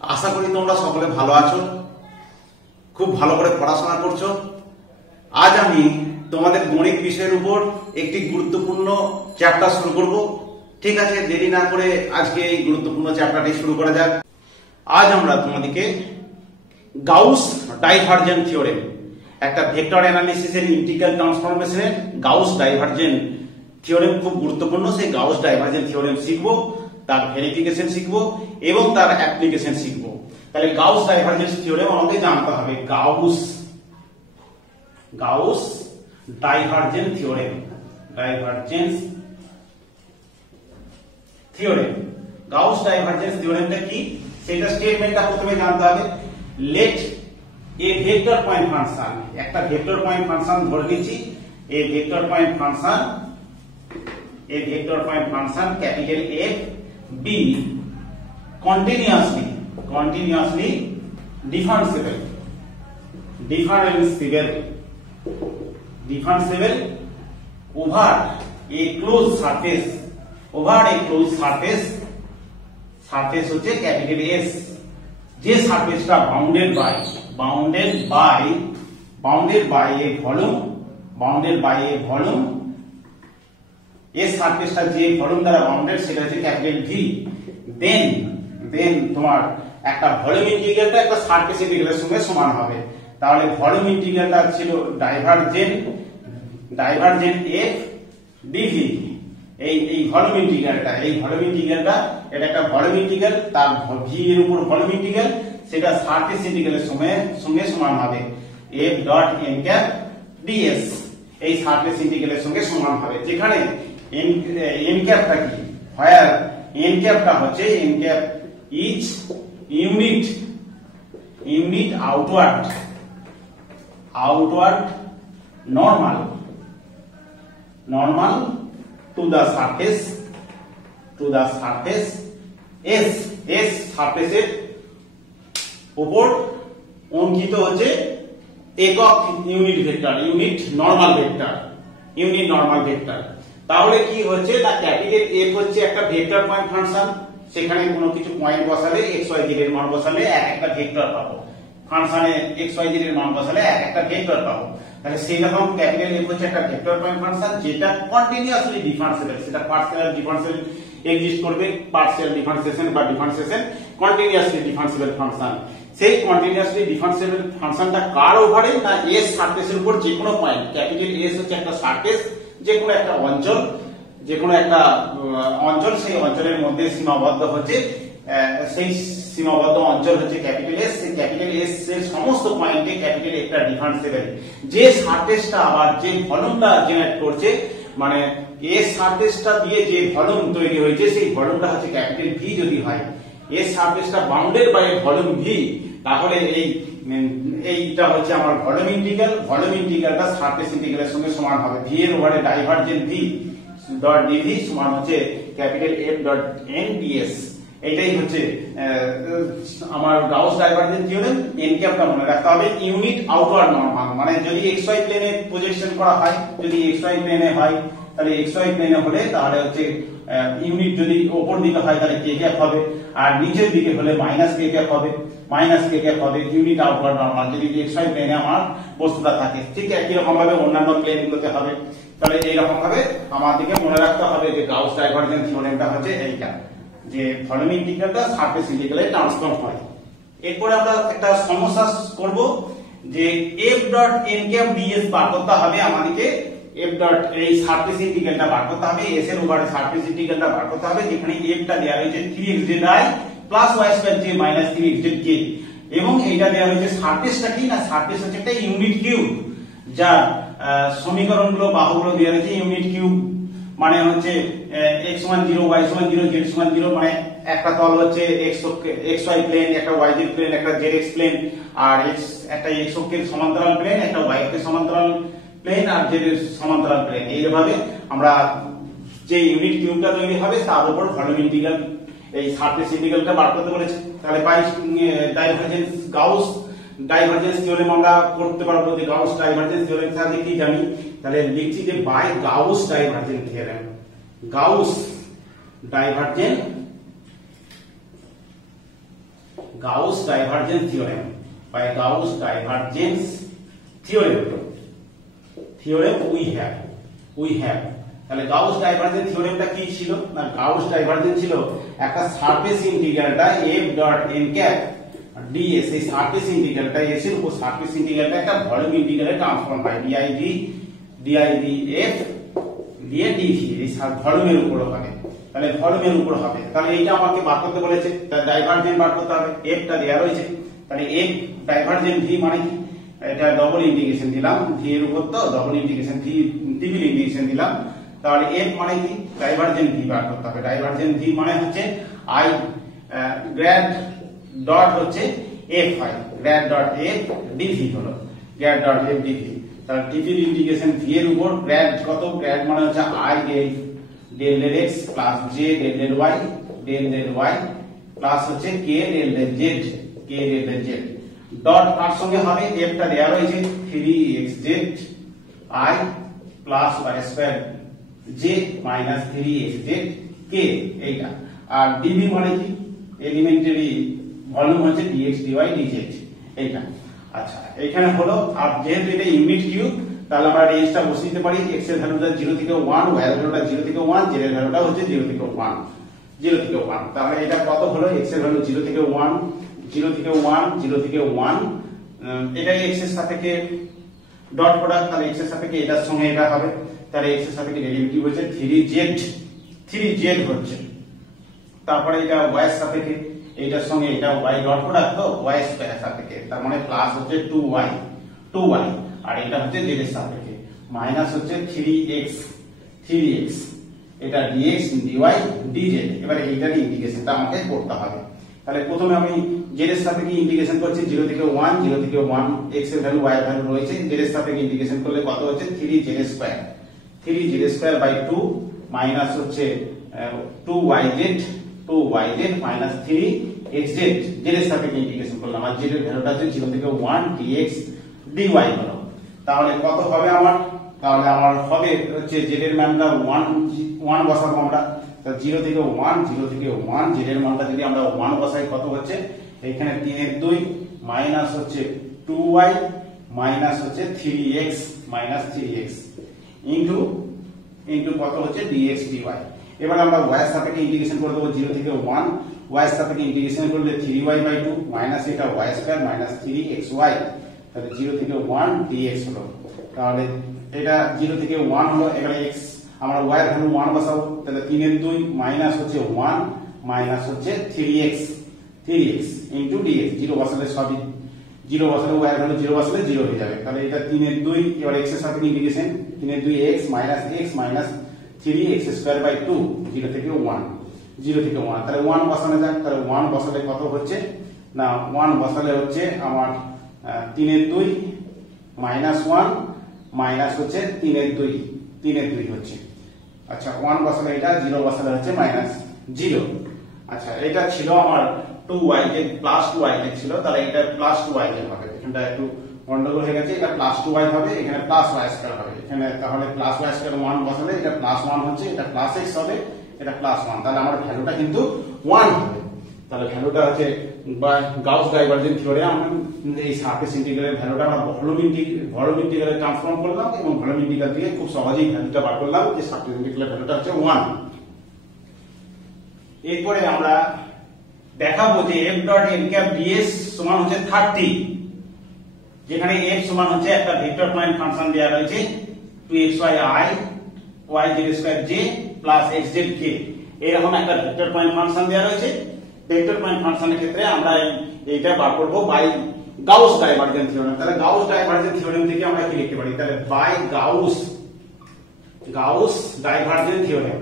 আশা করি তোমরা সকলে ভালো আছো, খুব ভালো করে পড়াশোনা করছো। আজ আমি তোমাদের গণিত বিষয়ের উপর একটি গুরুত্বপূর্ণ চ্যাপ্টার শুরু করব। ঠিক আছে, দেরি না করে আজকে এই গুরুত্বপূর্ণ চ্যাপ্টারটি শুরু করা যাক। আজ আমরা তোমাদেরকে গাউস ডাইভারজেন্ট থিওরেম, একটা ভেক্টর অ্যানালিসিসের ইন্টিগ্রাল ট্রান্সফরমেশনের গাউস ডাইভারজেন্ট থিওরেম খুব গুরুত্বপূর্ণ। সেই গাউস ডাইভারজেন্ট থিওরেম শিখবো, তার ভেরিফিকেশন শিখবো এবং তার অ্যাপ্লিকেশন শিখবো। তাহলে গাউস ডাইভারজেন্স থিওরেম আমাদের জানতে হবে। Gauss divergence theorem, Gauss divergence থিওরেমটা কি সেটা স্টেটমেন্টটা প্রথমে জানতে হবে। Let a vector point function, একটা ভেক্টর পয়েন্ট ফাংশন ধরে নিচ্ছি। A vector point function capital F be continuously differentiable over a closed surface, surface হচ্ছে ক্যাপিটাল এস, যে সারফেসটা বাউন্ডেড বাই এ ভলিউম, এই সারফেসটা যে ভলিউম দ্বারা বাউন্ডেড সেটা হচ্ছে ক্যাপিটাল ভি। দেন তোমার একটা ভলিউম ইন্টিগ্রালটা একটা সারফেস ইন্টিগ্রালের সঙ্গে সমান হবে। তাহলে ভলিউম ইন্টিগ্রালটা ছিল ডাইভারজেন্ট এফ ডিভি। এই ভলিউম ইন্টিগ্রালটা এটা একটা ভলিউম ইন্টিগ্রাল, তার ভি এর উপর ভলিউম ইন্টিগ্রাল, সেটা সারফেস ইন্টিগ্রালের সঙ্গে সমান হবে F dot N cap DS. এই সারফেস ইন্টিগ্রালের সঙ্গে সমান হবে, যেখানে এন ক্যাপটা কি, হোয়ার এন ক্যাপটা হচ্ছে n cap is unit outward normal to the surface S সারফেসের উপর অঙ্কিত হচ্ছে একক ইউনিট নরমাল ভেক্টর। তাহলে কি হচ্ছে, না ক্যাপিটাল এফ হচ্ছে একটা ভেক্টর পয়েন্ট ফাংশন, সেখানে কোনো কিছু পয়েন্ট বসালে এক্স ওয়াই জেড এর মান বসালে একটা ভেক্টর পাবো। ফাংশনে এক্স ওয়াই জেড এর মান বসালে একটা ভেক্টর পাবো। তাহলে সেই রকম ক্যাপিটাল এফ হচ্ছে একটা ভেক্টর পয়েন্ট ফাংশন, যেটা কন্টিনিউয়াসলি ডিফারেন্সিয়েবল। সেটা পার্সিয়াল ডিফারেন্সিয়েবল এক্সিস্ট করবে, পার্সিয়াল ডিফারেন্সিয়েশন বা ডিফারেন্সিয়েশন কন্টিনিউয়াসলি ডিফারেন্সিয়েবল ফাংশন। সেই কন্টিনিউয়াসলি ডিফারেন্সিয়েবল ফাংশনটা কার ওভারে, না এস সারফেসের উপর যে কোনো পয়েন্ট। ক্যাপিটাল এস হচ্ছে একটা সারফেস, যে কোনো একটা অঞ্চল, সেই অঞ্চলের মধ্যে সীমাবদ্ধ হচ্ছে, সেই সীমাবদ্ধ অঞ্চল হচ্ছে ক্যাপিটাল এস। সেই ক্যাপিটাল এস এর সমস্ত পয়েন্টে ক্যাপিটাল একটা ডিফারেন্সিয়েবল। যে সারফেসটা আবার যে ভলিউমটা জেনারেট করছে, মানে এস সারফেসটা দিয়ে যে ভলিউম তৈরি হয়েছে, সেই ভলিউমটা হচ্ছে ক্যাপিটাল ভি যদি হয়। এস সারফেসটা বাউন্ডেড বাই ভলিউম ভি, তাহলে এইটা হচ্ছে আমার ভলিউম ইন্টিগ্রালটা সারফেস ইন্টিগ্রালের সঙ্গে সমান হবে। ভি এর ওভারে ডাইভারজেন্ট ভি ডট ডিভি সমান হচ্ছে capital F dot N DS. এইটাই হচ্ছে আমার গাউস ডাইভারজেন্ট থিওরেম। এন ক্যাপটা মনে রাখতে হবে ইউনিট আউটওয়ার্ড নরমাল, মানে যদি এক্স ওয়াই প্লেনে প্রজেকশন করা হয়, যদি এক্স ওয়াই প্লেনে হয় তাহলে এক্স ওয়াই প্লেনে হলে তাহলে হচ্ছে ইউনিট যদি উপর দিকে হয় তাহলে কে ক্যাপ হবে, আর নিচের দিকে হলে মাইনাস কে ক্যাপ হবে। ইউনিট আউটওয়ার্ড নরমাল যদি এক্স ওয়াই প্লেনে আমার বস্তুটা থাকে। ঠিক একই রকম ভাবে অন্যান্য প্লেনগুলোতে হবে। তাহলে এইরকম ভাবে আমাদেরকে মনে রাখতে হবে যে গাউস ডাইভারজেন্ট থিওরেমটা হচ্ছে এইটা, যে ভলিউম ইন্টিগ্রালটা সারফেস ইন্টিগ্রালে ট্রান্সফর্ম হয়। এরপরে আমরা একটা সমস্যা করব, যে F dot N cap d s বার করতে হবে আমাদেরকে। এফ ডট এই সারফেস ইন্টিগ্রালটা বার করতে হবে, এস এর উপরে সারফেস ইন্টিগ্রালটা বার করতে হবে, যেখানে এফটা দেওয়া হয়েছে 3xzi plus y square j minus 3xzk, এবং এইটা দেওয়া হয়েছে সারফেসটা কি, না সারফেস হচ্ছে একটা ইউনিট কিউব, যার সমীকরণগুলো বাহুগুলো দেওয়া হয়েছে ইউনিট কিউব। মানে হচ্ছে x সমান 0 y সমান 0 z সমান 0, মানে একটা তল হচ্ছে x y প্লেন, একটা y z প্লেন, একটা z x প্লেন, আর একটা x অক্ষের সমান্তরাল প্লেন, একটা y অক্ষের সমান্তরাল প্লেন, আর z এর সমান্তরাল প্লেন। এইভাবে আমরা যে ইউনিট কিউবটা তৈরি হবে তার উপর ভলিউম ইন্টিগ্রাল এই সারফেস ইন্টিগ্রালটা বার করতে বলেছে। তাহলে পাই গাউস ডাইভারজেন্স থিওরেম আমরা করতে পারবো। যে গাউস ডাইভারজেন্স থিওরেম সাথে কি জানি, তাহলে লিখছি যে by Gauss divergence theorem, Gauss divergence Gauss divergence theorem by Gauss divergence theorem we have তাহলে গাউস ডাইভারজেন্স থিওরেমটা কি ছিল না গাউস ডাইভারজেন্স ছিল একটা সারফেস ইন্টিগ্রালটা f dot n cap ds এই সারফেস ইন্টিগ্রালটা s এর উপর সারফেস ইন্টিগ্রালটা একটা ভলিউম ইন্টিগ্রালে ট্রান্সফর্ম হয় didf দিয়ে dv এই ভলিউমের উপর হবে তাহলে ভলিউমের উপর হবে তাহলে এইটা আমাকে বার করতে বলেছে তাহলে ডাইভারজেন্স বার করতে হবে f টা দেয়া রয়েছে তাহলে f ডাইভারজেন্স v মানে কি এটা ডবল ইন্টিগ্রেশন দিলাম v এর উপর তো double integration v triple integration দিলাম তাহলে f মানে কি ডাইভারজেন্স v বার করতে হবে ডাইভারজেন্স v মানে হচ্ছে i গ্রেড ডট হচ্ছে f হয় গ্রেড ডট f dv হলো গ্রেড ডট f dv তাহলে ট্রিপল ইন্টিগ্রেশন v এর উপর গ্রেড কত গ্রেড মানে হচ্ছে i del x plus j del y plus হচ্ছে k del z ডট কার সঙ্গে হবে f টা দেয়া রয়েছে 3xz i plus y square j minus 3xz k এইটা আর dv মানে কি এলিমেন্টারি ভলিউম হচ্ছে dx dy dz এইটা আচ্ছা এখানে হলো আর যেহেতু এটা ইউনিট কিউব তাহলে আমরা রেঞ্জটা বসিয়ে দিতে পারি x এর ভ্যালুটা 0 থেকে 1 y এর ভ্যালুটা 0 থেকে 1 z এর ভ্যালুটা হচ্ছে 0 থেকে 1 তাহলে এটা কত হলো x এর ভ্যালু 0 থেকে 1 0 থেকে 1 এটাই x এর সাপেক্ষে ডট প্রোডাক্ট তাহলে x এর সাপেক্ষে এটার সঙ্গে এটা হবে তাহলে x এর সাপেক্ষে ডেরিভেটিভ হচ্ছে 3z হচ্ছে তারপরে এটা y এর সাপেক্ষে এইটার সঙ্গে এটা y ডট প্রোডাক্ট তো y স্কয়ার সাপেক্ষে তার মানে প্লাস হচ্ছে 2y আর এটা হচ্ছে z এর সাপেক্ষে মাইনাস হচ্ছে 3x এটা dx dy dz এবারে এইটার ইন্টিগ্রেশনটা আমাকে করতে হবে তাহলে প্রথমে আমি z এর সাপেক্ষে ইন্টিগ্রেশন করছি 0 থেকে 1 x এর ভ্যালু y এর ভ্যালু রয়েছে z এর সাপেক্ষে ইন্টিগ্রেশন করলে কত হচ্ছে 3z² বাই 2 মাইনাস হচ্ছে 2yz মাইনাস 3xz z এর সাপেক্ষে ইন্টিগ্রেশন করলাম আর z এর ভ্যালুটা হচ্ছে 0 থেকে 1 dx dy হলো তাহলে কত হবে আমার তাহলে আমার হবে হচ্ছে z এর মানটা 1 বসাবো আমরা তো 0 থেকে 1 z এর মানটা যদি আমরা 1 বসাই কত হচ্ছে এখানে 3 এর 2 মাইনাস হচ্ছে 2y মাইনাস হচ্ছে 3x ইনটু কত হচ্ছে dx dy এবার আমরা y এর সাপেক্ষে ইন্টিগ্রেশন করে দেব 0 থেকে 1 y এর সাপেক্ষে ইন্টিগ্রেশন করলে 3y বাই 2 মাইনাস এটা y স্কয়ার মাইনাস 3xy তাহলে 0 থেকে 1 dx হলো তাহলে এটা 0 থেকে 1 হলো এবারে x আমরা y এর ভ্যালু 1 বসাবো তাহলে 3 এর 2 মাইনাস হচ্ছে 1 মাইনাস হচ্ছে 3x ইনটু dx 0 বসালে সবই 0 বসালে y এর ভ্যালু 0 বসালে 0 হয়ে যাবে তাহলে এটা 3 এর 2 এবারে x এর সাপেক্ষে ইন্টিগ্রেশন 3 এর 2 x minus 3x square by 2 0 থেকে 1 তাহলে 1 বসানো যাক তাহলে 1 বসালে কত হচ্ছে না 1 বসালে হচ্ছে আমার 3 এর 2 মাইনাস 1 মাইনাস হচ্ছে 3 এর 2 হচ্ছে আচ্ছা 1 বসালে এটা 0 বসালে হচ্ছে মাইনাস 0 আচ্ছা এটা ছিল আমার 2y প্লাস 2y ছিল তাহলে এটা প্লাস 2y হবে এখানটা একটু গন্ডগোল হয়ে গেছে এটা প্লাস 2y হবে এখানে প্লাস y স্কয়ার হবে এখানে তাহলে প্লাস y স্কয়ার 1 বসালে এটা প্লাস 1 হচ্ছে এটা প্লাস x হবে এটা প্লাস 1 তাহলে আমার ভ্যালুটা কিন্তু 1 হবে তাহলে ভ্যালুটা হচ্ছে গাউস ডাইভারজেন্স থিওরেমে আমরা এই সারফেস ইন্টিগ্রালের ভ্যালুটা আমরা ভলিউম ইন্টিগ্রালে ট্রান্সফর্ম করলাম এবং ভলিউম ইন্টিগ্রাল থেকে খুব সহজেই ভ্যালুটা বার করলাম যে সারফেস ইন্টিগ্রালের ভ্যালুটা হচ্ছে 1 এরপরে আমরা দেখাবো যে f dot n cap ds সমান হচ্ছে 30 যেখানে f সমান হচ্ছে একটা ভেক্টর পয়েন্ট ফাংশন দেয়া রয়েছে 2xy i yz² j plus xz k এরকম একটা ভেক্টর পয়েন্ট ফাংশন দেয়া রয়েছে ভেক্টর পয়েন্ট ফাংশনের ক্ষেত্রে আমরা এইটা বার করব বাই গাউস ডাইভারজেন্স থিওরেম তাহলে গাউস ডাইভারজেন্স থিওরেম থেকে আমরা কি লিখতে পারি তাহলে by Gauss divergence theorem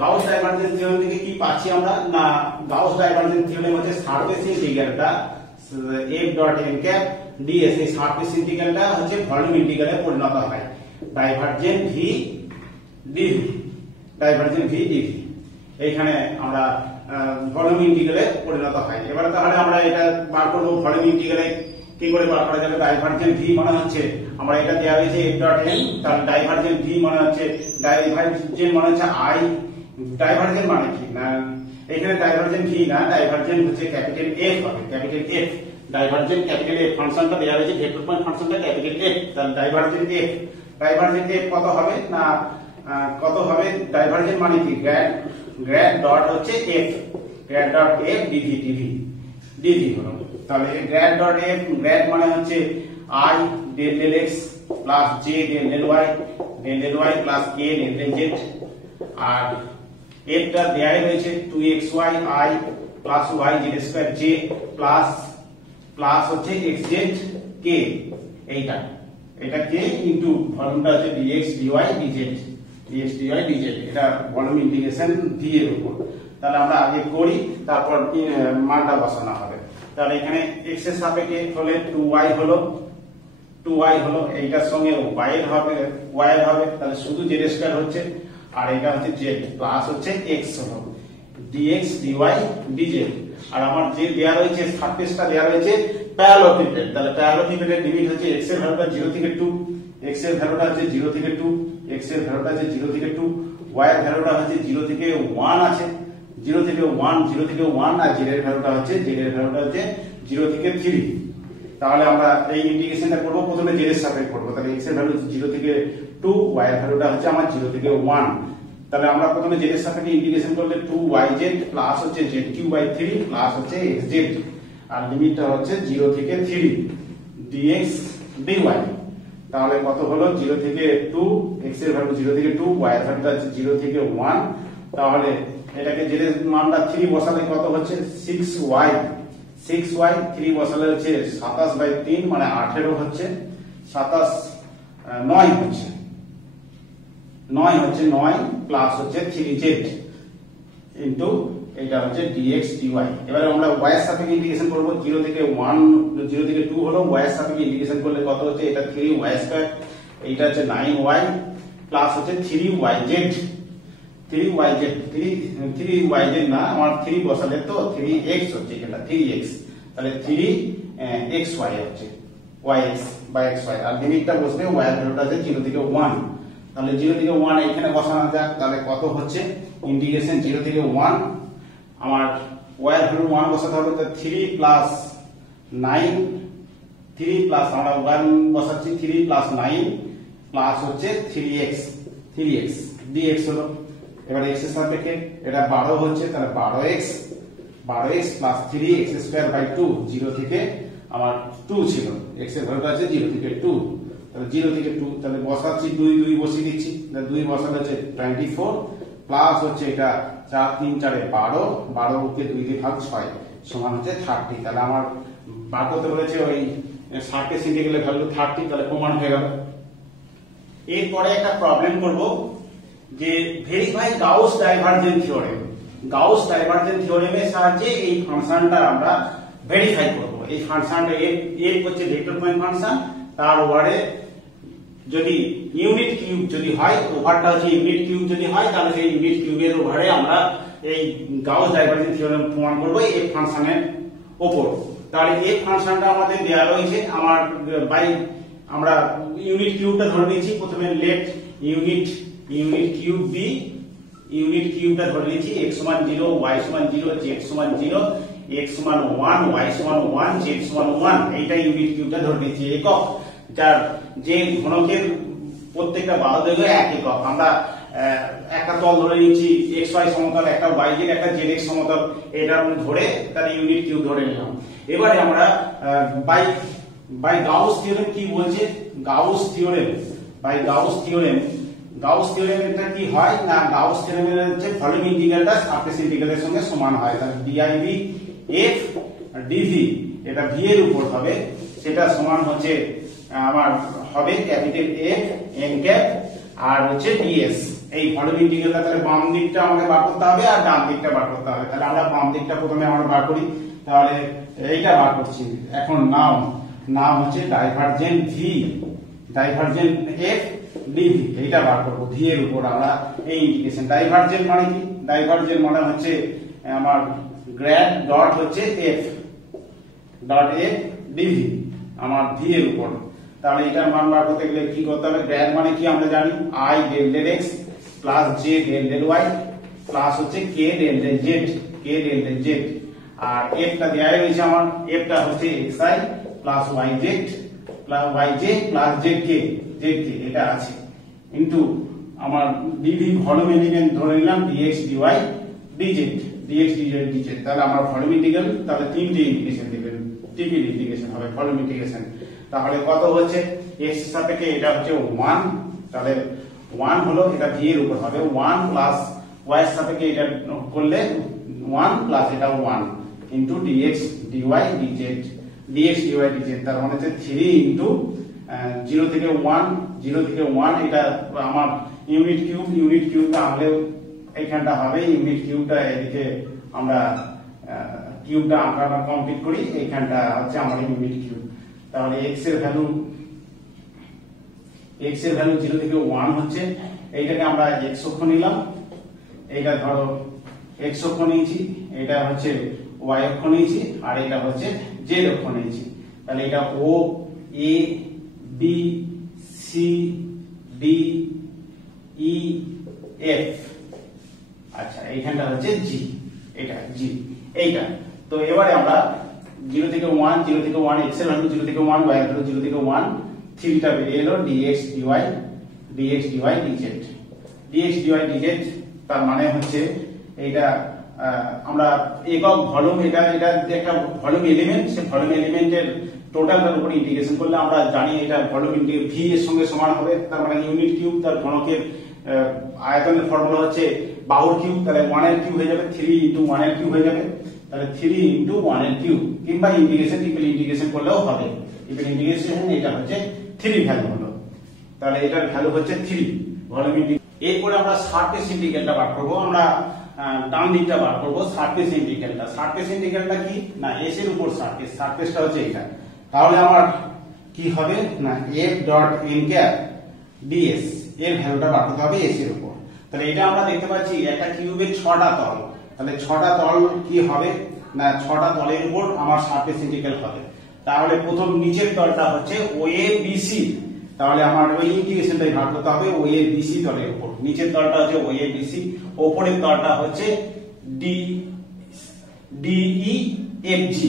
Gauss divergence theorem থেকে কি পাচ্ছি আমরা না গাউস ডাইভারজেন্স থিওরেম হচ্ছে সারফেস ইন্টিগ্রালটা f dot n cap ds এই সারফেস ইন্টিগ্রালটা হচ্ছে ভলিউম ইন্টিগ্রালে পরিণত হয় ডাইভারজেন্ট v dv এইখানে আমরা ভলিউম ইন্টিগ্রালে পরিণত হয় এবারে তাহলে আমরা এটা বার করব ভলিউম ইন্টিগ্রালে কি করে বার করা যাবে ডাইভারজেন্ট v মানে হচ্ছে আমরা এটা দেয়া হয়েছে f ডট n তাহলে ডাইভারজেন্ট v মানে হচ্ছে i ডাইভারজেন্ট মানে কি না এখানে ডাইভারজেন্ট ভি না, ডাইভারজেন্ট হচ্ছে ক্যাপিটাল এফ হবে, capital F. Divergent capital F, ফাংশনটা দেওয়া হয়েছে ভেক্টর পয়েন্ট ফাংশনটা ক্যাপিটাল এফ, তাহলে ডাইভারজেন্ট এফ। ডাইভারজেন্ট এফ কত হবে না, কত হবে, ডাইভারজেন্ট মানে কি, গ্র্যাড ডট হচ্ছে F, grad dot F DV, DV হলো। তাহলে গ্র্যাড ডট এফ, গ্র্যাড মানে হচ্ছে I del del x plus J del del y, del del Y plus k del del z. আর এফটা দেয়াই রয়েছে 2xy i plus y z square j plus plus হচ্ছে xz k, এইটা k into ভলিউমটা হচ্ছে dx dy dz, dx dy dz, এটা volume integration v এর উপর। তাহলে আমরা আগে করি, তারপর মানটা বসানো হবে। তাহলে এখানে x এর সাপেক্ষে হলে 2y হলো, 2y হলো, এইটার সঙ্গে y এর হবে, তাহলে শুধু z স্কয়ার হচ্ছে, আর এটা হচ্ছে z প্লাস হচ্ছে x হলো dx dy dz। আর আমার যে দেয়া রয়েছে সারফেসটা দেয়া রয়েছে প্যারালোপিপেড, তাহলে প্যারালোপিপেডের লিমিট হচ্ছে x এর ভ্যালুটা 0 থেকে 2, x এর ভ্যালুটা হচ্ছে 0 থেকে 2, x এর ভ্যালুটা হচ্ছে 0 থেকে 2, y এর ভ্যালুটা হচ্ছে 0 থেকে 1 আছে, 0 থেকে 1, 0 থেকে 1, আর z এর ভ্যালুটা হচ্ছে 0 থেকে 3। তাহলে আমরা এই ইন্টিগ্রেশনটা করব, প্রথমে z এর সাপেক্ষে করব। তাহলে x এর ভ্যালু 0 থেকে 2, y এর ভ্যালুটা হচ্ছে আমার 0 থেকে 1। তাহলে আমরা প্রথমে z এর সাপেক্ষে ইন্টিগ্রেশন করলে 2yz প্লাস হচ্ছে z3 প্লাস হচ্ছে xz, আর লিমিটটা হচ্ছে 0 থেকে 3 dx dy। তাহলে কত হলো, 0 থেকে 2, x এর ভ্যালু 0 থেকে 2, y এর ভ্যালুটা হচ্ছে 0 থেকে 1। তাহলে এটাকে z এর মানটা 3 বসালে কত হচ্ছে 6y, 3 বসালে হচ্ছে 27/3 মানে 18 হচ্ছে, 9 হচ্ছে 9 প্লাস হচ্ছে 3z ইনটু এটা হচ্ছে dx dy। এবারে আমরা y এর সাপেক্ষে ইন্টিগ্রেশন করব, 0 থেকে 2 হলো, y এর সাপেক্ষে ইন্টিগ্রেশন করলে কত হচ্ছে, এটা 3y স্কয়ার, এইটা হচ্ছে 9y প্লাস হচ্ছে 3yz না, আমার 3 বসালে তো 3x হচ্ছে, এটা 3x, তাহলে 3xy হচ্ছে yx বাই xy, আর লিমিটটা বসবে y এর ভ্যালুটা আছে 0 থেকে 1। তাহলে 0 থেকে 1 এখানে বসানো যাক, তাহলে কত হচ্ছে ইন্টিগ্রেশন 0 থেকে 1, আমার y এর ভ্যালু 1 বসাতে হবে, তো 3 প্লাস 9, 3 প্লাস আমরা 1 বসাচ্ছি, 3 প্লাস 9 প্লাস হচ্ছে 3x dx হলো। এবার x এর সাপেক্ষে এটা 12 হচ্ছে, তাহলে 12x plus 3x square by 2, 0 থেকে আমার 2 ছিল, x এর ভ্যালুটা আছে 0 থেকে 2, তাহলে 0 থেকে 2, তাহলে বসাচ্ছি 2 বসিয়ে দিচ্ছি, তাহলে 2 বসালে হচ্ছে 24 প্লাস হচ্ছে এটা 4 3 4 12 কে 2 দিয়ে ভাগ 6 সমান হচ্ছে 30। তাহলে আমার বার করতে বলেছে ওই সারফেস ইন্টিগ্রালের ভ্যালু 30, তাহলে প্রমাণ হয়ে গেল। এরপরে একটা প্রবলেম করব যে verify Gauss divergent theorem. Gauss divergent থিওরেমের সাহায্যে এই ফাংশনটা আমরা ভেরিফাই করব। এই ফাংশনটা এফ হচ্ছে ভেক্টর পয়েন্ট ফাংশন, তার ওভারে যদি ইউনিট কিউব যদি হয়, ওভারটা হচ্ছে ইউনিট কিউব যদি হয়, তাহলে সেই ইউনিট কিউবের ওভারে আমরা এই গাউস ডাইভারজেন্ট থিওরেম প্রমাণ করব এফ ফাংশনের উপর। তাহলে এফ ফাংশনটা আমাদের দেওয়া রয়েছে, আমরা ইউনিট কিউবটা ধরে নিয়েছি, প্রথমে left unit cube B, unit কিউবটা ধরে নিয়েছি, x সমান 0, y সমান 0, z সমান 0, x সমান 1, y সমান 1, z সমান 1, এইটা ইউনিট কিউবটা ধরে নিয়েছি একক, যার যে ঘনকের প্রত্যেকটা বাহু দৈর্ঘ্য 1 একক। আমরা একটা তল ধরে নিয়েছি xy সমতল, একটা yz, একটা zx সমতল, এটা ধরে তার ইউনিট কিউব ধরে নিলাম। এবারে আমরা বাই গাউস থিওরেম কি বলছে, গাউস থিওরেমটা কি হয় না, গাউস থিওরেমের হচ্ছে ভলিউম ইন্টিগ্রালটা সারফেস ইন্টিগ্রালের সঙ্গে সমান হয়, তাহলে div f dv এটা v এর উপর হবে, সেটা সমান হচ্ছে আমার হবে ক্যাপিটাল F n ক্যাপ আর হচ্ছে ds। এই ভলিউম ইন্টিগ্রালটা তাহলে বাম দিকটা আমাকে বার করতে হবে আর ডান দিকটা বার করতে হবে। তাহলে আমরা বাম দিকটা প্রথমে আমরা বার করি, তাহলে এইটা বার করছি। এখন নাম হচ্ছে ডাইভারজেন্ট f dv, এইটা বার করব v এর উপর আমরা এই ইন্টিগ্রেশন। ডাইভারজেন্ট মানে কি, ডাইভারজেন্ট মানে হচ্ছে আমার গ্র্যাড ডট হচ্ছে f dv আমার v এর উপর। তাহলে এটার মান বার করতে গেলে কি করতে হবে, গ্র্যাড মানে কি আমরা জানি, i del del x plus j del del y plus হচ্ছে k del del z, k কে ডেল্টা জেড, আর এফ টা দেওয়া রয়েছে আমার, এফ টা হচ্ছে xi plus yz plus yj plus zk, এটা আছে ইনটু আমার ডিভি ভলিউম এলিমেন্ট ধরে নিলাম dx dy dz, তাহলে আমার ভলিউম ইন্টিগ্রাল, তাহলে তিনটে ইন্টিগ্রেশন দিবেন, ট্রিপল ইন্টিগ্রেশন হবে ভলিউম ইন্টিগ্রেশন। তাহলে কত হচ্ছে x এর সাপেক্ষে এটা হচ্ছে 1, তাহলে 1 হলো এটা v এর উপর হবে 1 প্লাস y এর সাপেক্ষে এটা করলে 1 প্লাস এটা 1 ইনটু dx dy dz, তার মানে হচ্ছে 3 ইনটু 0 থেকে 1 এটা আমার ইউনিট কিউবটা আনলে এইখানটা হবে ইউনিট কিউবটা, এদিকে আমরা কিউবটা আঁকাটা কমপ্লিট করি, এইখানটা হচ্ছে আমার ইউনিট কিউব। তাহলে x এর ভ্যালু 0 থেকে 1 হচ্ছে, এইটাকে আমরা x অক্ষ নিলাম, এইটা ধরো x অক্ষ নিয়েছি, এটা হচ্ছে y অক্ষ নিয়েছি, আর এটা হচ্ছে z অক্ষ নিয়েছি। তাহলে এটা o a b c d e f, আচ্ছা এইখানটা হচ্ছে g, এটা g এইটা। তো এবারে আমরা 0 থেকে 1 x এর ভ্যালু 0 থেকে 1, y এর ভ্যালু 0 থেকে 1, 3 টা বেরিয়ে এলো dx dy dz, তার মানে হচ্ছে এইটা আমরা একক ভলিউম, এটা একটা ভলিউম এলিমেন্ট, সেই ভলিউম এলিমেন্টের টোটালটার উপর ইন্টিগ্রেশন করলে আমরা জানি এটা ভলিউম ইন্টিগ্রেশন v এর সঙ্গে সমান হবে, তার মানে ইউনিট কিউব তার ঘনকের আয়তনের ফর্মুলা হচ্ছে বাহুর কিউব, তাহলে 1 এর কিউব হয়ে যাবে 3 ইনটু 1 এর কিউব হয়ে যাবে, তাহলে 3 ইনটু 1 এর কিউব, কিংবা ট্রিপল ইন্টিগ্রেশন করলেও হবে। ট্রিপল ইন্টিগ্রেশন এটা হচ্ছে 3 ভ্যালু হলো, তাহলে এটার ভ্যালু হচ্ছে 3 ভলিউম ইন্টিগ্রেশন। এরপরে আমরা সারফেস ইন্টিগ্রালটা বার করব, আমরা ডান দিকটা বার করব সারফেস ইন্টিগ্রালটা কি না s এর উপর সারফেসটা হচ্ছে এটা, তাহলে আমার কি হবে না f dot n cap ds এর ভ্যালুটা বার করতে হবে s এর উপর। তাহলে এটা আমরা দেখতে পাচ্ছি একটা কিউবের 6টা তল, তাহলে 6টা তল কি হবে না 6টা তলের উপর আমার সারফেস ইন্টিগ্রাল হবে। তাহলে প্রথম নিচের তলটা হচ্ছে OABC, তাহলে আমার ওই ইন্টিগ্রেশনটাই বার করতে হবে OABC তলের উপর, নিচের তলটা হচ্ছে OABC, উপরের তলটা হচ্ছে DEFG,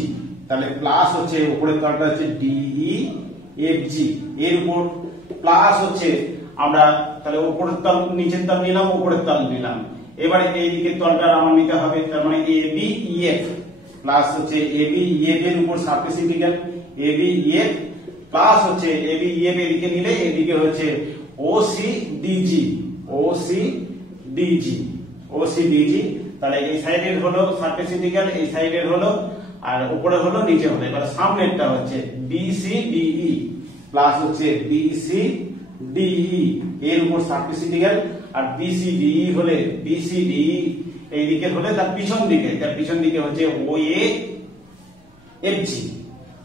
তাহলে প্লাস হচ্ছে উপরের তলটা হচ্ছে DEFG, এর উপর প্লাস হচ্ছে আমরা তাহলে উপরের তল নিচের তল নিলাম, উপরের তল নিলাম, এবারে এই দিকের তলটা আমার নিতে হবে, তার মানে ABEF প্লাস হচ্ছে ABEF এর উপর সারফেস ইন্টিগ্রাল ABEF প্লাস হচ্ছে ABEF এদিকে নিলে এদিকে হচ্ছে OCDG, তাহলে এই সাইডের হলো সারফেস ইন্টিগ্রাল, এই সাইডের হলো, আর উপরে হলো নিচে হলো, এবার সামনেরটা হচ্ছে BCDE প্লাস হচ্ছে BCDE এর উপর সারফেস ইন্টিগ্রাল, আর BCDE হলে BCDE এই দিকে হলে তার পিছন দিকে হচ্ছে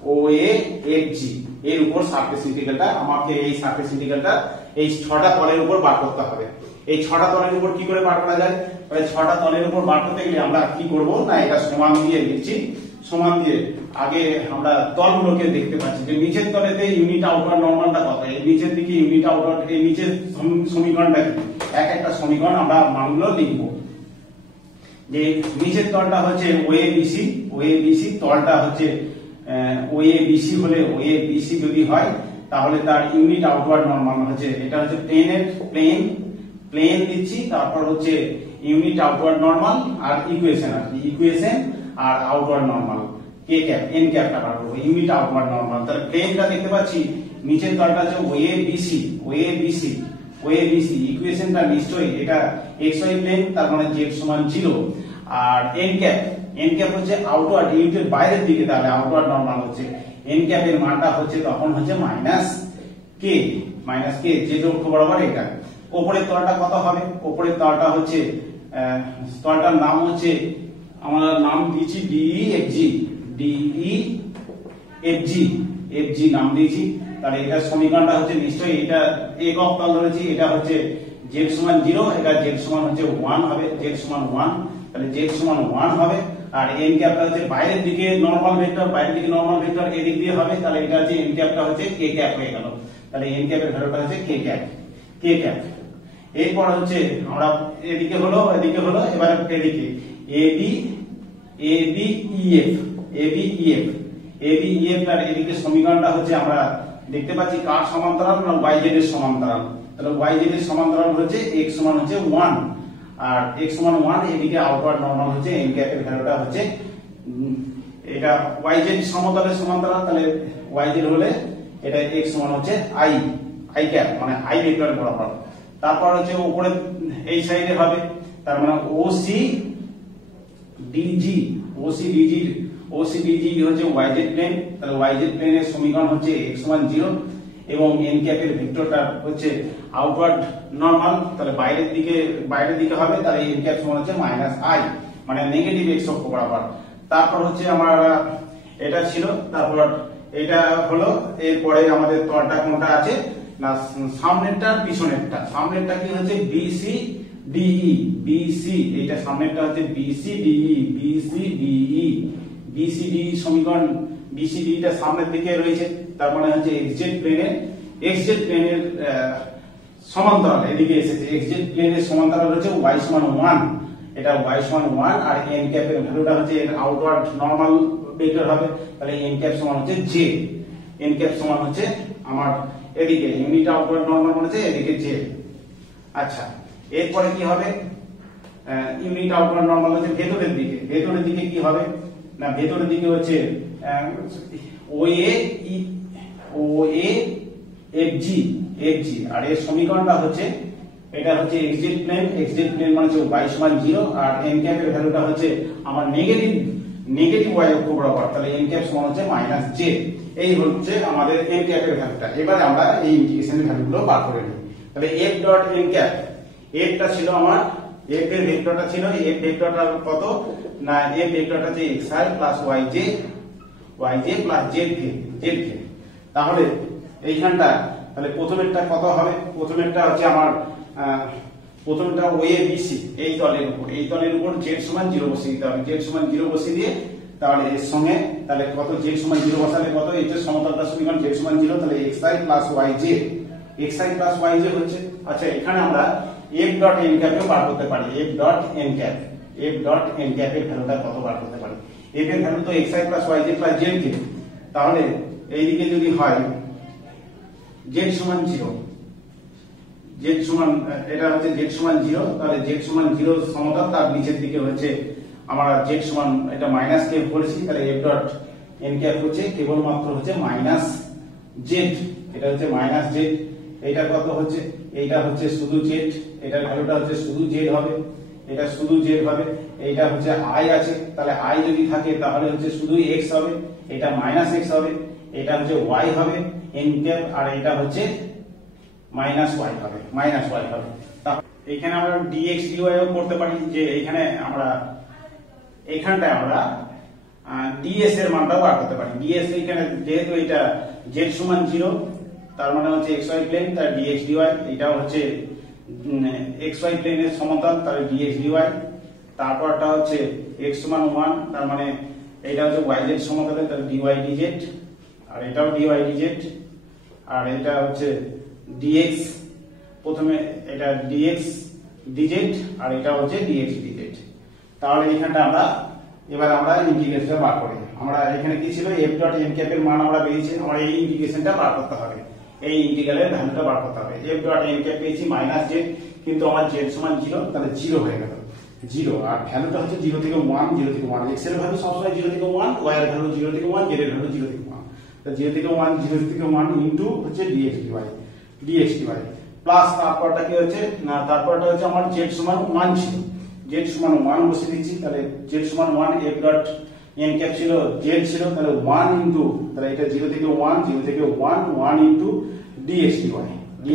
OAFG এর উপর সারফেস ইন্টিগ্রালটা, আমাকে এই সারফেস ইন্টিগ্রালটা এই 6টা তলের উপর বার করতে হবে। এই 6টা তলের উপর কি করে বার করা যায়, তাহলে 6টা তলের উপর বার করতে গেলে আমরা কি করব না এটা সমান দিয়ে লিখছি, সমান দিয়ে আগে আমরা তলগুলোকে দেখতে পাচ্ছি যে নিচের তলেতে ইউনিট আউটওয়ার্ড নরমালটা কত, এই নিচের দিকে ইউনিট আউটওয়ার্ড, এই নিচের সমীকরণটা কি, একটা সমীকরণ আমরা মানগুলো লিখব। যে নিচের তলটা হচ্ছে OABC তলটা হচ্ছে OABC হলে OABC যদি হয় তাহলে তার ইউনিট আউটওয়ার্ড নরমাল হচ্ছে, এটা হচ্ছে প্লেন দিচ্ছি, তারপর হচ্ছে ইউনিট আউটওয়ার্ড নরমাল আর ইকুয়েশন আর আউটওয়ার্ড নরমাল কে ক্যাপ এন ক্যাপটা বার করব, ইউনিট আউটওয়ার্ড নরমাল। তাহলে প্লেনটা দেখতে পাচ্ছি নিচের তলটা হচ্ছে OABC ইকুয়েশনটা নিশ্চয়ই এটা xy প্লেন, তার মানে z সমান 0, আর n ক্যাপ হচ্ছে আউটওয়ার্ড ইউনিটের বাইরের দিকে, তাহলে আউটওয়ার্ড নরমাল হচ্ছে n ক্যাপ এর মানটা হচ্ছে তখন হচ্ছে মাইনাস কে যে অক্ষ বরাবর এটা। উপরের তলটা কত হবে, উপরের তলটা হচ্ছে তলটার নাম হচ্ছে আমরা নাম দিয়েছি DEFG নাম দিয়েছি, তাহলে এটা সমীকরণটা হচ্ছে নিশ্চয়ই এটা একক তল ধরেছি, এটা হচ্ছে z সমান 0, এটা z সমান হচ্ছে 1 হবে, z সমান 1, তাহলে z সমান 1 হবে, আর n ক্যাপটা হচ্ছে বাইরের দিকে নরমাল ভেক্টর, এদিক দিয়ে হবে, তাহলে এটা হচ্ছে n ক্যাপটা হচ্ছে k ক্যাপ হয়ে গেল, তাহলে n ক্যাপের ভ্যালুটা হচ্ছে k ক্যাপ। এরপর হচ্ছে আমরা এদিকে হলো, এবারে এদিকে A B E F A B E F A B E F আর এদিকে সমীকরণটা হচ্ছে আমরা দেখতে পাচ্ছি কার সমান্তরাল না ওয়াই জেড এর সমান্তরাল। তাহলে ওয়াই জেড এর সমান্তরাল হচ্ছে x সমান হচ্ছে 1 আর x সমান 1 এদিকে আউটওয়ার্ড নরমাল হচ্ছে n ক্যাপ এর ভ্যালুটা হচ্ছে এটা ওয়াই জেড সমতলের সমান্তরাল। তাহলে ওয়াই জেড হলে এটা x সমান হচ্ছে i ক্যাপ মানে i ভেক্টর বরাবর। তারপর হচ্ছে উপরে এই সাইডে হবে তার মানে OC DG হচ্ছে yz প্লেন। তাহলে yz প্লেনের সমীকরণ হচ্ছে x সমান 0 এবং n ক্যাপের ভেক্টরটা হচ্ছে আউটওয়ার্ড নরমাল। তাহলে বাইরের দিকে হবে। তাহলে n ক্যাপ সমান হচ্ছে -i মানে নেগেটিভ x অক্ষ বরাবর। তারপর হচ্ছে আমার এটা ছিল, তারপর এটা হলো, এরপরে আমাদের তলটা কোনটা আছে না সামনেরটা আর পিছনেরটা। সামনেরটা কি হচ্ছে BC এটা সামনেরটা হচ্ছে BCDE সমীকরণ। BCD টা সামনের দিকে রয়েছে তার মানে হচ্ছে xz প্লেনের সমান্তরাল এদিকে এসেছে। xz প্লেনের সমান্তরাল হচ্ছে y সমান 1 এটা y সমান 1 আর n ক্যাপের ভ্যালুটা হচ্ছে এর আউটওয়ার্ড নরমাল ভেক্টর হবে। তাহলে n ক্যাপ সমান হচ্ছে j n ক্যাপ সমান হচ্ছে আমার এদিকে ইউনিট আউটওয়ার্ড নরমাল বলেছে এদিকে j। আচ্ছা এরপরে কি হবে ইউনিট আউটওয়ার্ড নরমাল হচ্ছে ভেতরের দিকে কি হবে না ভেতরের দিকে হচ্ছে OA FG আর এর সমীকরণটা হচ্ছে এটা হচ্ছে xz প্লেন মানে হচ্ছে y সমান 0 আর n ক্যাপ এর ভ্যালুটা হচ্ছে আমার নেগেটিভ y অক্ষ বরাবর। তাহলে n ক্যাপ সমান হচ্ছে -j। এই হচ্ছে আমাদের n ক্যাপ এর ভ্যালুটা। এবারে আমরা এই ইন্টিগ্রেশনের ভ্যালুগুলো বার করে নিই। তাহলে f dot n cap f টা ছিল আমার f এর ভেক্টরটা ছিল f ভেক্টরটা কত না f ভেক্টরটা হচ্ছে xi plus yj plus zk। তাহলে এইখানটা তাহলে প্রথমেরটা কত হবে প্রথমেরটা হচ্ছে আমার প্রথমটা OABC এই তলের উপর z সমান 0 বসিয়ে দিতে হবে। z সমান 0 বসিয়ে দিয়ে তাহলে এর সঙ্গে তাহলে কত z সমান 0 বসালে কত এই যে সমতলটা সমীকরণ z সমান 0 তাহলে xi প্লাস yj হচ্ছে। আচ্ছা এখানে আমরা f ডট n ক্যাপ বার করতে পারি। f ডট n ক্যাপ এর ভ্যালুটা কত বার করতে পারি। f এর ভ্যালু তো xi plus yj plus zk। তাহলে এইদিকে যদি হয় z সমান 0 এটা হচ্ছে z সমান 0 তাহলে z সমান 0 সমতল তার নিচের দিকে হচ্ছে আমরা z সমান এটা মাইনাস কে করেছি। তাহলে f ডট n ক্যাপ হচ্ছে কেবলমাত্র হচ্ছে -z এটা হচ্ছে -z। এইটা কত হচ্ছে এইটা হচ্ছে শুধু z এটার ভ্যালুটা হচ্ছে শুধু z হবে এটা শুধু z হবে। এইটা হচ্ছে i আছে তাহলে i যদি থাকে তাহলে হচ্ছে শুধু x হবে এটা -x হবে এটা হচ্ছে y হবে n ক্যাপ আর এটা হচ্ছে -y হবে এখানে আমরা dx dy ও করতে পারি যে এইখানটায় আমরা ds এর মানটা বার করতে পারি। ds এখানে যেহেতু এটা z সমান 0 তার মানে হচ্ছে xy প্লেন তার dx dy এটাও হচ্ছে xy প্লেনের সমতল তার dx dy। তারপরটা হচ্ছে x সমান 1 তার মানে এটা হচ্ছে yz সমতলে তার dy dz আর এটাও dy dz আর এটা হচ্ছে dx প্রথমে এটা dx dz আর এটা হচ্ছে dx dz। তাহলে এখানটা এবার আমরা ইন্টিগ্রেশনটা বার করি। আমরা এখানে কি ছিল f ডট n ক্যাপ এর মান আমরা পেয়েছি আমরা এই ইন্টিগ্রেশনটা বার করতে হবে এই ইন্টিগ্রালের ভ্যালুটা বার করতে হবে। f ডট n ক্যাপ পেয়েছি -z কিন্তু আমার z সমান 0 তাহলে 0 হয়ে গেল 0 আর ভ্যালুটা হচ্ছে 0 থেকে 1 x এর ভ্যালু সবসময় 0 থেকে 1 y এর ভ্যালু 0 থেকে 1 z এর ভ্যালু 0 থেকে 1 তাহলে 0 থেকে 1 ইনটু হচ্ছে dx dy প্লাস তারপরটা কি হচ্ছে না তারপরটা হচ্ছে আমার z সমান 1 ছিল z সমান 1 বসিয়ে দিচ্ছি। তাহলে z সমান 1 f ডট n ক্যাপ ছিল z ছিল তাহলে 1 ইনটু তাহলে এটা 0 থেকে 1 ইনটু dx dy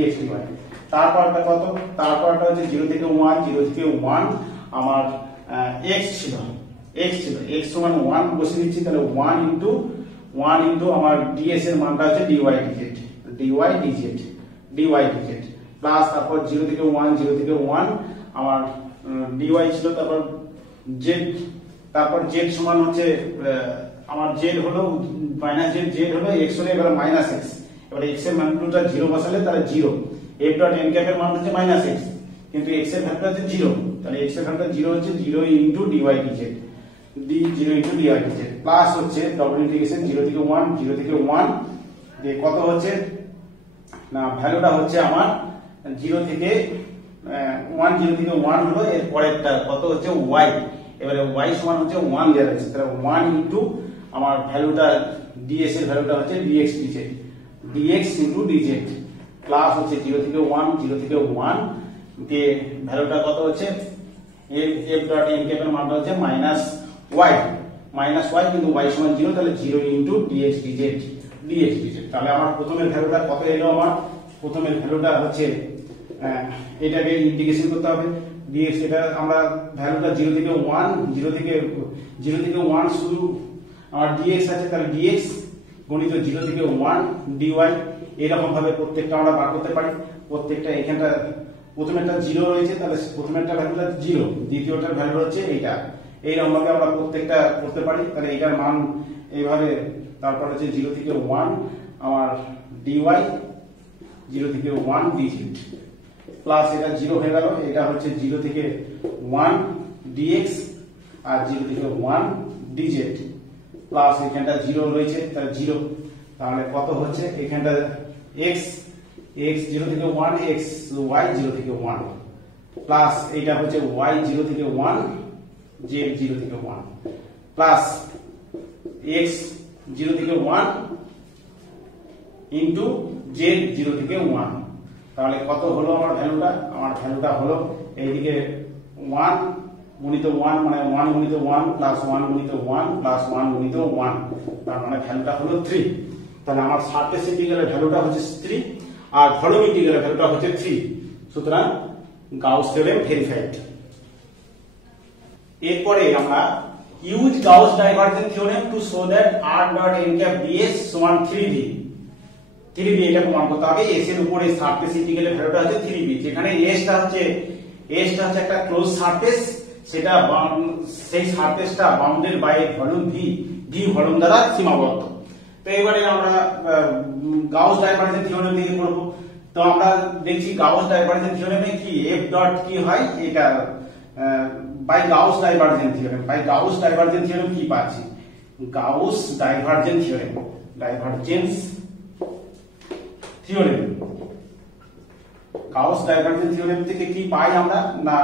তারপরটা কত তারপরটা হচ্ছে 0 থেকে 1 আমার x ছিল x সমান 1 বসিয়ে দিচ্ছি তাহলে 1 ইনটু আমার ds এর মানটা হচ্ছে dy dz প্লাস তারপর 0 থেকে 1 আমার dy ছিল তারপর z তারপর z সমান হচ্ছে আমার z হলো z হলো x হলো এবার -x এবারে x এর মানটা 0 বসালে তাহলে 0 f ডট n ক্যাপ এর মান হচ্ছে -x কিন্তু x এর ভ্যালুটা হচ্ছে 0 তাহলে x এর ভ্যালুটা 0 হচ্ছে 0 into dy dz D 0 into DY DZ plus হচ্ছে ডবল ইন্টিগ্রেশন 0 থেকে 1 0 থেকে 1 দিয়ে কত হচ্ছে না ভ্যালুটা হচ্ছে আমার 0 থেকে 1 0 থেকে 1 হলো এর পরেরটা কত হচ্ছে y এবারে y সমান হচ্ছে 1 দেওয়া আছে তাহলে 1 ইনটু আমার ভ্যালুটা ds এর ভ্যালুটা হচ্ছে dx dz dx into dz plus হচ্ছে 0 থেকে 1 0 থেকে 1 দিয়ে ভ্যালুটা কত হচ্ছে f ডট n ক্যাপ এর মানটা হচ্ছে y কিন্তু y সমান 0 তাহলে 0 ইনটু dx dz তাহলে আমার প্রথমের ভ্যালুটা কত এলো আমার প্রথমের ভ্যালুটা হচ্ছে এটাকে ইন্টিগ্রেশন করতে হবে dx এটা আমরা ভ্যালুটা 0 থেকে 1 শুধু আমার dx আছে তাহলে dx গুণিত 0 থেকে 1 dy এরকম ভাবে প্রত্যেকটা আমরা বার করতে পারি প্রত্যেকটা এখানটা প্রথমেরটা 0 রয়েছে তাহলে প্রথমেরটা ভ্যালুটা 0 দ্বিতীয়টার ভ্যালু হচ্ছে এইটা এইরকম ভাবে আমরা প্রত্যেকটা করতে পারি তাহলে এটার মান এইভাবে তারপর হচ্ছে 0 থেকে 1 আমার dy 0 থেকে 1 dz প্লাস এটা 0 হয়ে গেল এটা হচ্ছে 0 থেকে 1 dx আর 0 থেকে 1 dz প্লাস এখানটা 0 রয়েছে তাহলে 0 তাহলে কত হচ্ছে এখানটা x 0 থেকে 1 x y 0 থেকে 1 প্লাস এটা হচ্ছে y 0 থেকে 1 z 0 থেকে 1 প্লাস x 0 থেকে 1 ইনটু z 0 থেকে 1 তাহলে কত হলো আমার ভ্যালুটা হলো এইদিকে 1 গুণিত 1 মানে 1 গুণিত 1 প্লাস 1 গুণিত 1 প্লাস 1 গুণিত 1 তার মানে ভ্যালুটা হলো 3 তাহলে আমার সারফেস ইন্টিগ্রালের ভ্যালুটা হচ্ছে 3 আর ভলিউম ইন্টিগ্রালের ভ্যালুটা হচ্ছে 3 সুতরাং গাউস থিওরেম ভেরিফাইড এরপরে আমরা use Gauss divergence theorem to show that r dot n cap ds সমান 3v এটা প্রমাণ করতে হবে s এর উপরে সারফেস ইন্টিগ্রালের ভ্যালুটা হচ্ছে 3v যেখানে s টা হচ্ছে একটা ক্লোজ সারফেস সেটা সেই সারফেসটা bounded by volume v volume দ্বারা সীমাবদ্ধ তো এবারে আমরা গাউস ডাইভারজেন্স থিওরেম দিয়ে করব তো আমরা দেখছি গাউস ডাইভারজেন্স থিওরেমে কি f ডট কি হয় এটা বাই গাউস ডাইভারজেন্স থিওরেম কি পাচ্ছি গাউস ডাইভারজেন্স থিওরেম থেকে কি পাই আমরা না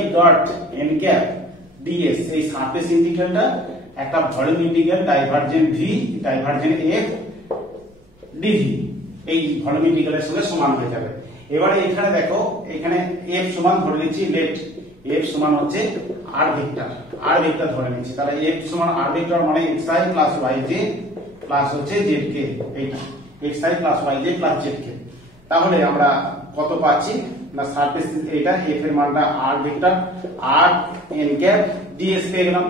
f dot n cap ds এই সারফেস ইন্টিগ্রালটা একটা volume integral divergent f dv এই ভলিউম ইন্টিগ্রালের সঙ্গে সমান হয়ে যাবে এবারে এখানে দেখো এখানে f সমান ধরে নিচ্ছি লেট f সমান হচ্ছে r ভেক্টর ধরে নিচ্ছি তাহলে f সমান r ভেক্টর মানে xi প্লাস yj প্লাস হচ্ছে zk এইটা xi plus yj plus zk তাহলে আমরা কত পাচ্ছি না সারফেস এটা f এর মানটা r vector r n cap ds পেয়ে গেলাম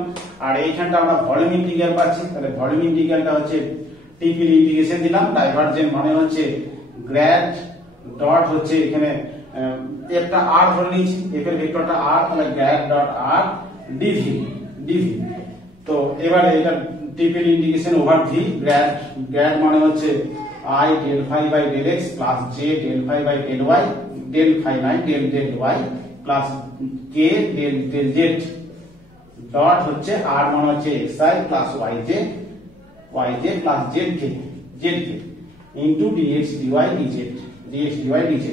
আর এইখানটা আমরা ভলিউম ইন্টিগ্রাল পাচ্ছি তাহলে ভলিউম ইন্টিগ্রালটা হচ্ছে টিপির ইন্টিগ্রেশন দিলাম ডাইভারজেন্ট মানে হচ্ছে গ্র্যাড ডট হচ্ছে এখানে একটা r ধরে নিয়েছি f এর ভেক্টরটা r তাহলে গ্র্যাড ডট r dv তো এবারে এটা টিপির ইন্টিগ্রেশন ওভার v গ্র্যাড মানে হচ্ছে I del phi by del x plus j del phi by del y del phi নাই del y plus k del z dot হচ্ছে r মানে হচ্ছে xi plus yj plus zk into dx dy dz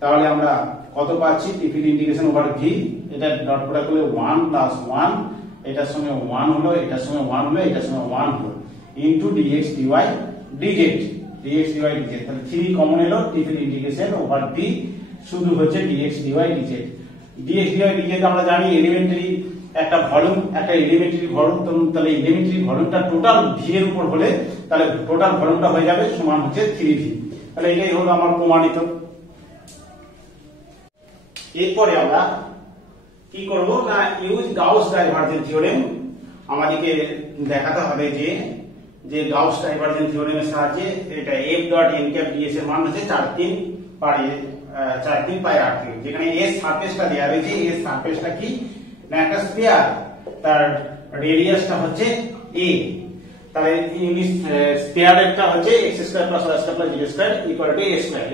তাহলে আমরা কত পাচ্ছি টিপির integration over v এটা dot product করলে 1 plus 1 এটার সঙ্গে 1 হলো এটার সঙ্গে 1 হলো এটার সঙ্গে 1 হলো into dx dy dz তাহলে 3 কমন এলো টিপির ইন্টিগ্রেশন ওভার v শুধু হচ্ছে dx dy dz আমরা জানি এলিমেন্টারি একটা ভলিউম একটা এলিমেন্টারি ভলিউম তাহলে এলিমেন্টারি ভলিউমটা টোটাল v এর উপর হলে তাহলে টোটাল ভলিউমটা হয়ে যাবে সমান হচ্ছে 3v তাহলে এটাই হলো আমার প্রমাণিত এরপরে আমরা কি করব না ইউজ গাউস ডাইভারজেন্স থিওরেম আমাদেরকে দেখাতে হবে যে গাউস ডাইভারজেন্স থিওরেমের সাহায্যে এটা f dot n cap ds এর মান হচ্ছে 4 পাই r3 যেখানে s সারফেসটা দেয়া রয়েছে s সারফেসটা কি না একটা স্ফিয়ার তার রেডিয়াসটা হচ্ছে a তাহলে ইউনিট স্ফিয়ারটা হচ্ছে x² + y² + z² = a²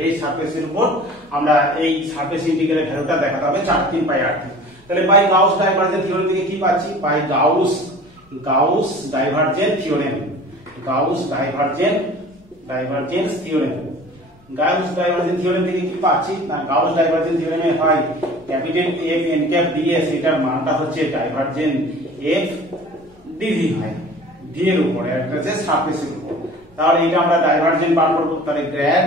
এই সারফেসের উপর আমরা এই সারফেস ইন্টিগ্রালের ভ্যালুটা দেখাতে হবে 4 পাই r3 তাহলে বাই গাউস ডাইভারজেন্স থিওরেম থেকে কি পাচ্ছি, by Gauss divergence theorem, Gauss divergence theorem থেকে কি পাচ্ছি না, গাউস ডাইভারজেন্স থিওরেমে হয় capital F N cap DS, এটার মানটা হচ্ছে ডাইভারজেন্স এফ ডিভি হয়, ভি এর উপরে একটা হচ্ছে সারফেসের উপর। তাহলে এটা আমরা ডাইভারজেন্স বার করব, তাহলে গ্র্যাড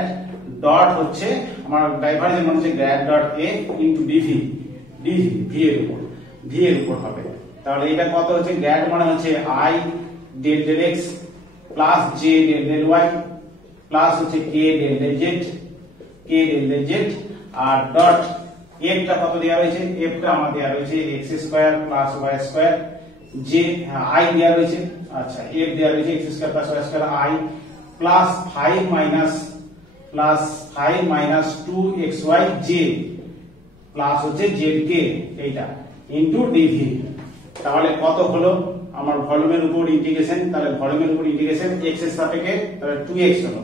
ডট হচ্ছে আমার ডাইভারজেন্স মানে হচ্ছে grad dot F into DV, V এর উপর হবে। তাহলে এটা কত হচ্ছে, গ্র্যাড মানে হচ্ছে I del del x plus J del del Y plus হচ্ছে কে ডেল ডেল জেড, আর ডট এফ টা কত দেওয়া রয়েছে, এফ টা আমার দেওয়া রয়েছে x square plus y square, J I দেওয়া রয়েছে, আচ্ছা এফ দেওয়া রয়েছে x square plus y square I plus 5 minus 2xy J plus হচ্ছে জেড কে এইটা ইনটু ডিভি। তাহলে কত হলো আমার ভলিউমের উপর ইন্টিগ্রেশন, তাহলে ভলিউমের উপর ইন্টিগ্রেশন এক্স এর সাপেক্ষে তাহলে 2x হলো,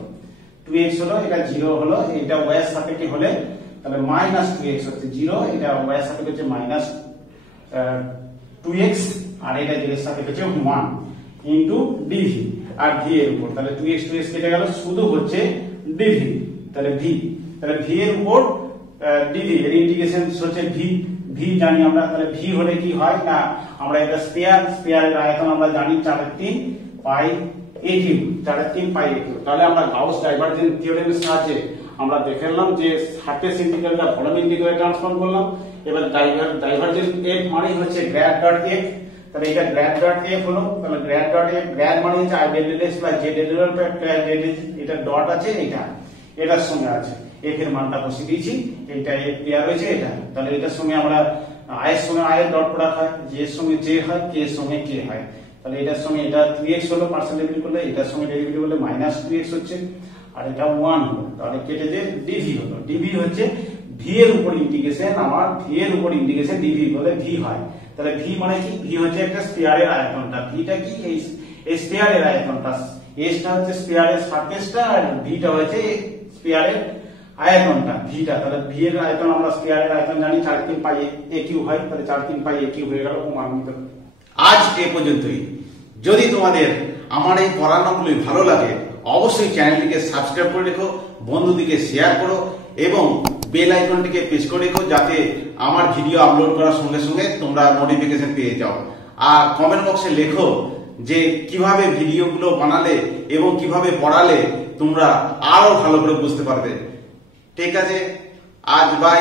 এটা 0 হলো, এটা y এর সাপেক্ষে হলে তাহলে মাইনাস 2x হচ্ছে 0, এটা y এর সাপেক্ষে হচ্ছে মাইনাস 2x, আর এটা z এর সাপেক্ষে হচ্ছে 1 ইনটু ডিভি, আর v এর উপর তাহলে 2x কেটে গেল, শুধু হচ্ছে ডিভি, তাহলে v এর উপর ডিভি এর ইন্টিগ্রেশন হচ্ছে ভি জানি আমরা, তাহলে ভি হলে কি হয় না, আমরা এটা স্ফিয়ারের আয়তন আমরা জানি 4/3 পাই a cube, 4/3 pi a cube. তাহলে আমরা গাউস ডাইভারজেন্স থিওরেমের সাহায্যে আমরা দেখে নিলাম যে সারফেস ইন্টিগ্রালটা ভলিউম ইন্টিগ্রালে ট্রান্সফর্ম করলাম। এবার ডাইভারজেন্স এফ মানে হচ্ছে গ্র্যাড ডট এফ, তাহলে এটা গ্র্যাড ডট এফ হলো, তাহলে গ্র্যাড ডট এফ, গ্র্যাড মানে হচ্ছে I del del x plus J del del Y plus del del, এটা ডট আছে, এটার সঙ্গে আছে এফ এর মানটা বসিয়ে দিয়েছি, এটা এফ দেওয়া রয়েছে এটা, তাহলে এটার সঙ্গে আমরা আই এর সঙ্গে আই এর ডট প্রোডাক্ট হয়, জে এর সঙ্গে জে হয়, কে এর সঙ্গে কে হয়, তাহলে এটার সঙ্গে এটা 3x হলো পার্সেন্ট ডেরিভেটিভ করলে, এটার সঙ্গে ডেরিভেটিভ করলে মাইনাস 2x হচ্ছে, আর এটা 1 হলো, তাহলে কেটে যে ডিভি হলো, ডিভি হচ্ছে ভি এর উপর ইন্টিগ্রেশন, আমার ভি এর উপর ইন্টিগ্রেশন ডিভি বলে ভি হয়। তাহলে ভি মানে কি, ভি হচ্ছে একটা স্ফিয়ারের আয়তনটা, ভিটা কি এই স্ফিয়ারের আয়তনটা, এসটা হচ্ছে স্ফিয়ারের সারফেসটা, আর ভিটা হচ্ছে স্ফিয়ারের আয়তনটা ভিটা, তাহলে ভি এর আয়তন আমরা স্ফিয়ারের আয়তন জানি 4/3 পাই a কিউব হয়, তাহলে 4/3 পাই a কিউব হয়ে গেল প্রমাণিত। আজ এই পর্যন্তই। যদি তোমাদের আমার এই পড়ানোগুলি ভালো লাগে অবশ্যই চ্যানেলটিকে সাবস্ক্রাইব করে রেখো, বন্ধুদিকে শেয়ার করো এবং বেল আইকনটিকে প্রেস করে রেখো যাতে আমার ভিডিও আপলোড করার সঙ্গে সঙ্গে তোমরা নোটিফিকেশন পেয়ে যাও। আর কমেন্ট বক্সে লেখো যে কিভাবে ভিডিওগুলো বানালে এবং কিভাবে পড়ালে তোমরা আরো ভালো করে বুঝতে পারবে। ঠিক আছে, আজ বাই।